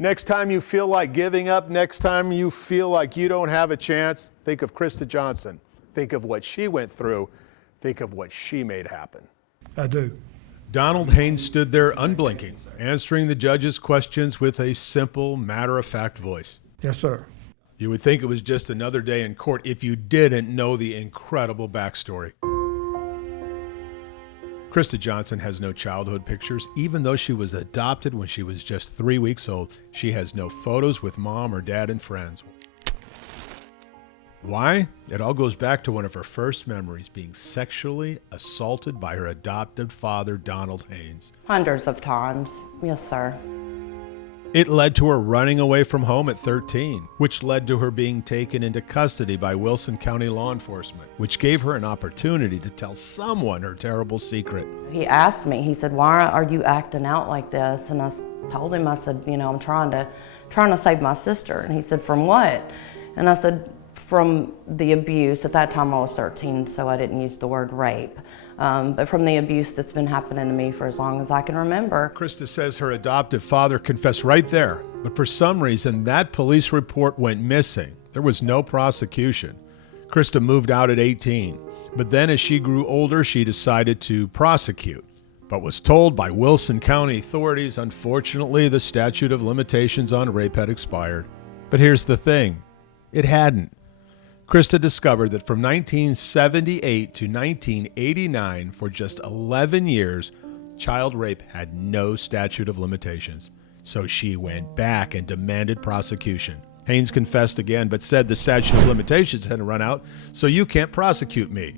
Next time you feel like giving up, next time you feel like you don't have a chance, think of Krista Johnson. Think of what she went through. Think of what she made happen. I do. Donald Haynes stood there unblinking, answering the judge's questions with a simple, matter-of-fact voice. Yes, sir. You would think it was just another day in court if you didn't know the incredible backstory. Krista Johnson has no childhood pictures. Even though she was adopted when she was just 3 weeks old, she has no photos with mom or dad and friends. Why? It all goes back to one of her first memories, being sexually assaulted by her adoptive father, Donald Haynes. Hundreds of times, yes, sir. It led to her running away from home at 13, which led to her being taken into custody by Wilson County law enforcement, which gave her an opportunity to tell someone her terrible secret. He asked me, he said, "Why are you acting out like this?" And I told him, I said, I'm trying to save my sister. And he said, "From what?" And I said, "From the abuse." At that time I was 13, so I didn't use the word rape. But from the abuse that's been happening to me for as long as I can remember. Krista says her adoptive father confessed right there, but for some reason that police report went missing. There was no prosecution. Krista moved out at 18, but then as she grew older, she decided to prosecute, but was told by Wilson County authorities, unfortunately, the statute of limitations on rape had expired. But here's the thing, it hadn't. Krista discovered that from 1978 to 1989, for just 11 years, child rape had no statute of limitations. So she went back and demanded prosecution. Haynes confessed again, but said the statute of limitations hadn't run out, so you can't prosecute me.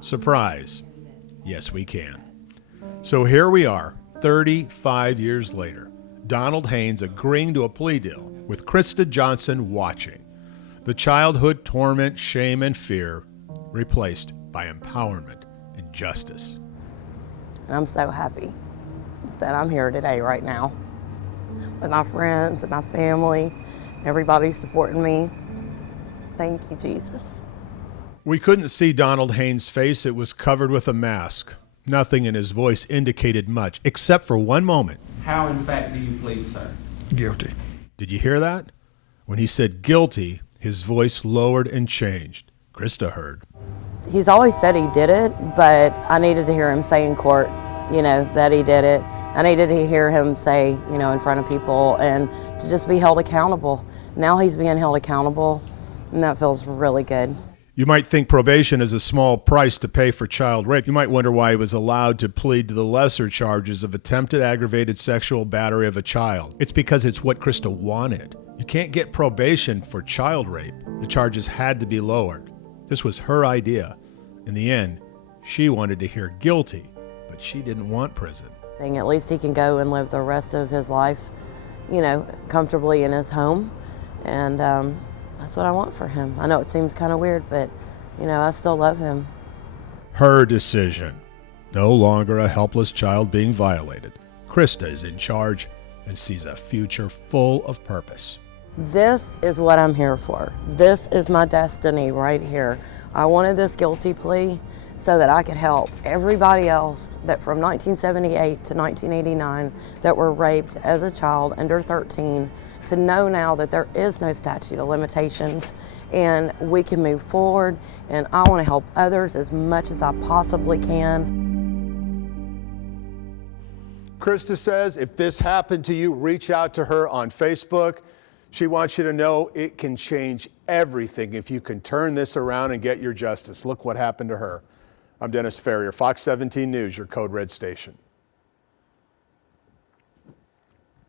Surprise. Yes, we can. So here we are, 35 years later. Donald Haynes agreeing to a plea deal with Krista Johnson watching. The childhood torment, shame, and fear replaced by empowerment and justice. I'm so happy that I'm here today, right now, with my friends and my family. Everybody's supporting me. Thank you, Jesus. We couldn't see Donald Haynes' face. It was covered with a mask. Nothing in his voice indicated much, except for one moment. How, in fact, do you plead, sir? Guilty. Did you hear that? When he said guilty, his voice lowered and changed. Krista heard. He's always said he did it, but I needed to hear him say in court, that he did it. I needed to hear him say, in front of people, and to just be held accountable. Now he's being held accountable, and that feels really good. You might think probation is a small price to pay for child rape. You might wonder why he was allowed to plead to the lesser charges of attempted aggravated sexual battery of a child. It's because it's what Krista wanted. You can't get probation for child rape. The charges had to be lowered. This was her idea. In the end, she wanted to hear guilty, but she didn't want prison. At least he can go and live the rest of his life, comfortably in his home. And that's what I want for him. I know it seems kind of weird, but, I still love him. Her decision. No longer a helpless child being violated. Krista is in charge and sees a future full of purpose. This is what I'm here for. This is my destiny right here. I wanted this guilty plea so that I could help everybody else that from 1978 to 1989 that were raped as a child under 13 to know now that there is no statute of limitations and we can move forward, and I want to help others as much as I possibly can. Krista says if this happened to you, reach out to her on Facebook. She wants you to know it can change everything if you can turn this around and get your justice. Look what happened to her. I'm Dennis Ferrier, Fox 17 News, your Code Red station.